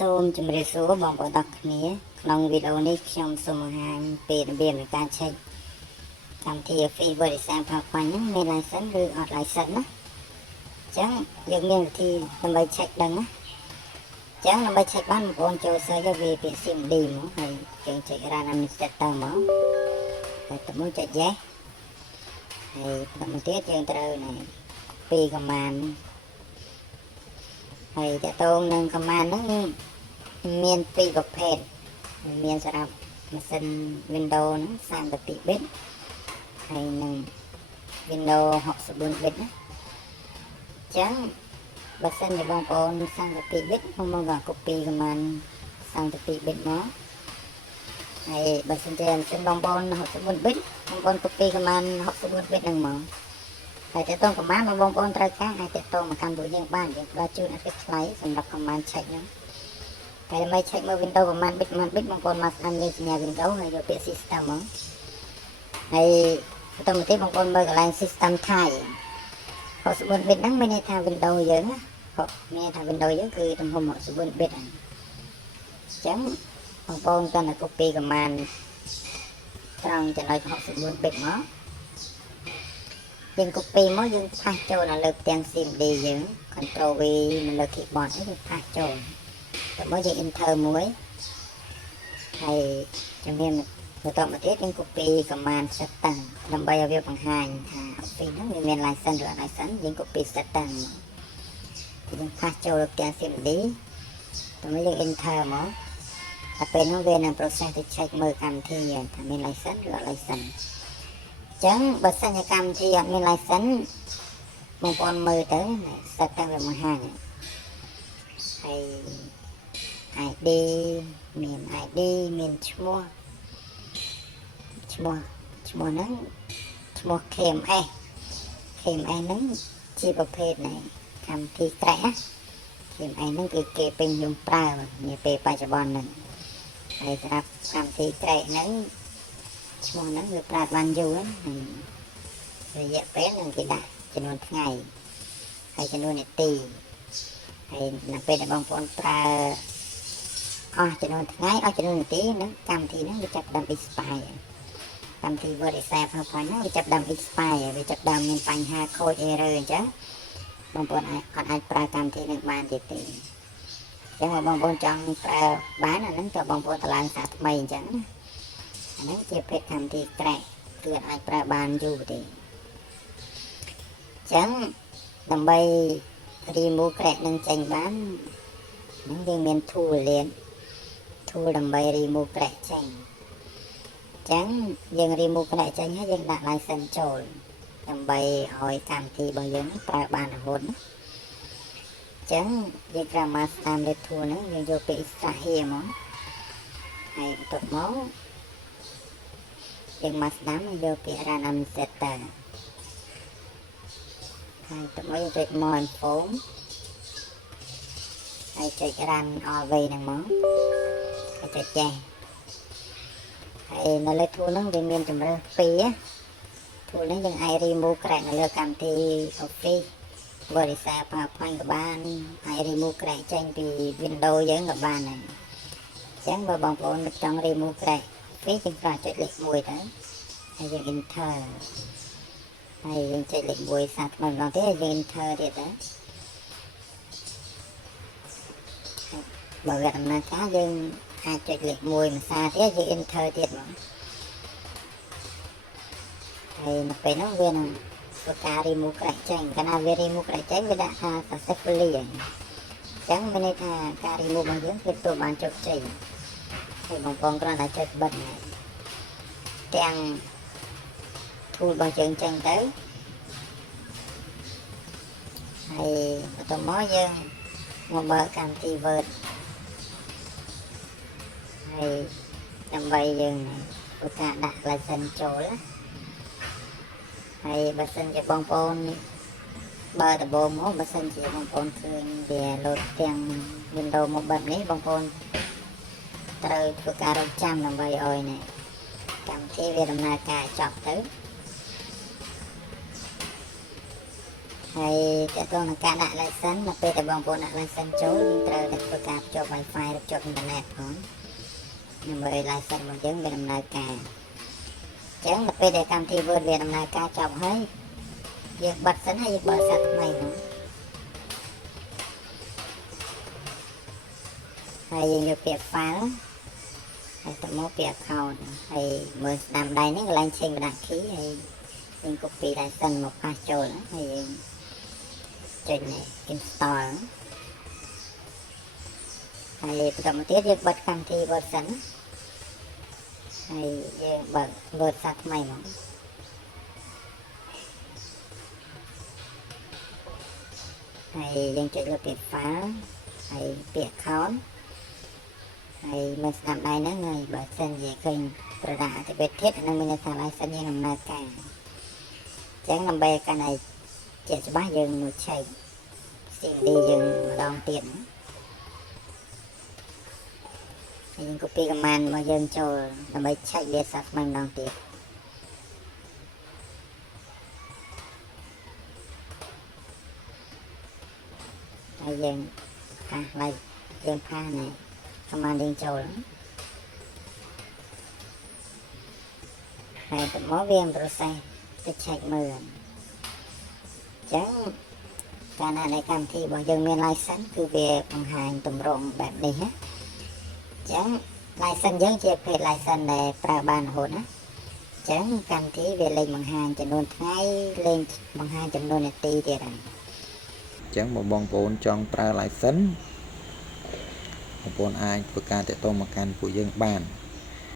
សូមជម្រាបសួរបងប្អូនទាំងគ្នាក្នុងវីដេអូនេះខ្ញុំសូមបង្ហាញពីរបៀបនៃការឆែកកម្មវិធី Office Word Design PowerPoint ហ្នឹងមាន license ឬអត់ license ណាអញ្ចឹងយើងមានវិធីដើម្បីឆែកដឹងណាអញ្ចឹងដើម្បីឆែកបានបងប្អូនចូល search យកវាពាក្យ CMD មកហើយយើងចុច Run Administrator មកហើយទៅមកចុច Yes ហើយបន្តមកទៀតយើងត្រូវពី command ហើយតើតោងនឹង command ហ្នឹងមានពីរប្រភេទមានសម្រាប់ម៉ាស៊ីន Windows ហ្នឹង32 bit ហើយនឹង Windows 64 bit ណាអញ្ចឹងបើសិនជាបងប្អូន32 bit ខ្ញុំមក copy command 32 bit មកហើយបើសិនជាបងប្អូន64 bit បងប្អូន copy command 64 bit ហ្នឹងមកហើយតើតោង command បងប្អូនត្រូវការអាចតើតោងមកកាន់ពួកយើងបានយើងផ្ដល់ជូនអតិថិជនថ្លៃសម្រាប់ command check ហ្នឹងហើយដើម្បី check មើល Windows command bit បងប្អូនមកស្ដាប់លេខសញ្ញា Windows ហើយយកពាក្យ system មកហើយបន្តមកទៀតបងប្អូនមើលកន្លែង system type 64 bit ហ្នឹងមានន័យថា Windows យើងណាមានន័យថា Windows យើងគឺទំហំ64 bit អញ្ចឹងបងប្អូនកាន់តែ copy command ត្រង់ចំណុច64 bit មកយើង copy មកយើងផាសចូលនៅលើផ្ទាំង CMD យើង Ctrl V នៅលើ keyboard នេះយើងផាសចូលតែមកយើង enter មួយហើយជំនាញបន្តមកទៀតយើង copy command setting ដើម្បីឲ្យវាបង្ហាញថា Office ហ្នឹងវាមាន license ឬអត់ license យើង copy setting មកយើងផាសចូលលើផ្ទាំង CMD តែមកយើង enter មកតែពេលហ្នឹងវានឹង process ទៅ check មើលកម្មវិធីថាមាន license ឬអត់ licenseអញ្ចឹងបើសិនជាកម្មវិធីអត់មាន license បងប្អូនមើលទៅសិតតែវាបង្ហាញហើយ ID មាន ID មានឈ្មោះហ្នឹងឈ្មោះ KMS ហ្នឹងជាប្រភេទនៃកម្មវិធីក្រែកណា KMS ហ្នឹងគឺគេពេញនិយមប្រើនាពេលបច្ចុប្បន្នហ្នឹងហើយសម្រាប់កម្មវិធីក្រែកហ្នឹងឈ្មោះហ្នឹងវាប្រើបានយូររយៈពេលនឹងគេដាក់ចំនួនថ្ងៃហើយចំនួននាទីហើយនៅពេលដែលបងប្អូនប្រើអស់ចំនួនថ្ងៃអស់ចំនួននាទីហ្នឹងកម្មវិធីហ្នឹងវាចាប់ផ្ដើម expire កម្មវិធី Word Excel PowerPoint ហ្នឹងវាចាប់ផ្ដើម expire វាចាប់ផ្ដើមមានបញ្ហា code error អញ្ចឹងបងប្អូនអាចប្រើកម្មវិធីហ្នឹងបានទៀតទេអញ្ចឹងបងប្អូនចង់ប្រើបានអាហ្នឹងក៏បងប្អូនតម្លើងសារថ្មីអញ្ចឹងណាអាហ្នឹងជាភេទកម្មវិធីក្រែកគឺអាចប្រើបានយូរទេអញ្ចឹងដើម្បី remove ក្រែកនឹងចេញបានហ្នឹងយើងមាន tool ដើម្បី remove ក្រែកចេញអញ្ចឹងយើង remove ក្រែកចេញហើយយើងដាក់ license ចូលដើម្បីឲ្យកម្មវិធីរបស់យើងប្រើបានរហូតណាអញ្ចឹងយើងត្រូវមកតាមលេខ tool ហ្នឹងយើងយកពាក្យ extract here មកហើយបន្ទាប់មកយើងមកស្ដាំយកពាក្យ run administrator ហើយទៅមកយើងចុច more info ហើយចុច run always ហ្នឹងមកហើយចុចចេះហើយនៅលើ tool ហ្នឹងវាមានជម្រើស2 tool នេះយើងអាច remove ក្រែកនៅលើកម្មវិធី Office Word Excel PowerPoint ក៏បានអាច remove ក្រែកចេញពី Windows យើងក៏បានដែរអញ្ចឹងបើបងប្អូនចង់ remove ក្រែក Office យើងប្រើចុចលេខ1ទៅហើយយើង enter ហើយយើងចុចលេខ1សាថ្មីម្ដងទៀតយើង enter ទៀតទៅបើវាដំណើរការយើងអាចចុចលេខ1មួយសាទៀតយើង enter ទៀតមកហើយនៅពេលហ្នឹងវានឹងធ្វើការ remove ក្រែកចេញកាលណាវា remove ក្រែកចេញវាដាក់ថា successfully អញ្ចឹងមានន័យថាការ remove របស់យើងគឺទទួលបានជោគជ័យហើយបងប្អូនគ្រាន់តែចុចបិទទាំង tool របស់យើងចឹងទៅហើយបន្តមកយើងមកបើកកម្មវិធី Word ហើយដើម្បីយើងធ្វើការដាក់ license ចូលហើយបើសិនជាបងប្អូនបើដំបូងមកបើសិនជាបងប្អូនឃើញវាលោតទាំង Windows មកបែបនេះបងប្អូនត្រូវធ្វើការរងចាំដើម្បីឲ្យកម្មវិធីវាដំណើរការចប់ទៅហើ ហើយតើតើនឹងការដាក់ license នៅពេលដែលបងប្អូនដាក់ license ចូលយើងត្រូវតែធ្វើការភ្ជាប់ Wi-Fi ឬភ្ជាប់អ៊ីនធឺណិតផងដើម្បីឲ្យ license របស់យើងវាដំណើរការអញ្ចឹងនៅពេលដែលកម្មវិធី Word វាដំណើរការចប់ហើយយើងបិទសិនហើយយើងបើកសារថ្មីហ្នឹងហើយយើងយកពាក្យ file ហើយទៅមកពាក្យ account ហើយមើលស្ដាំដៃនេះកន្លែងឆេញកណ្ដាស់ key ហើយយើង copy license មកប៉ះចូលហើយយើងចេញ install ហើយបន្តមកទៀតយើងបិទកម្មវិធី Word សិនហើយយើងបើក Word សារថ្មីមកហើយយើងចុចលើពាក្យ file ហើយពាក្យ account ហើយមើលស្ដាំដៃហ្នឹងហើយបើសិនជាឃើញប្រដាប់ activated ហ្នឹងមានន័យថា license យើងដំណើរការអញ្ចឹងដើម្បីកាន់ឲ្យជាក់ច្បាស់យើងមកឆែក CD យើងម្ដងទៀតហើយយើង copy command របស់យើងចូលដើម្បីឆែកវាសាថ្មីម្ដងទៀតហើយយើងផាសឡើងយើងផាសនេះ command យើងចូលហើយទៅមកវា process ទៅឆែកមើលអញ្ចឹងកាលណានៃកម្មវិធីរបស់យើងមាន license គឺវាបង្ហាញទម្រង់បែបនេះណាអញ្ចឹង license យើងជាប្រភេទ license ដែលប្រើបានរហូតណាអញ្ចឹងកម្មវិធីវាលេខបង្ហាញចំនួនថ្ងៃលេខបង្ហាញចំនួននាទីទៀតហើយអញ្ចឹងបងប្អូនចង់ប្រើ license បងប្អូនអាចធ្វើការទាក់ទងមកកាន់ពួកយើងបាន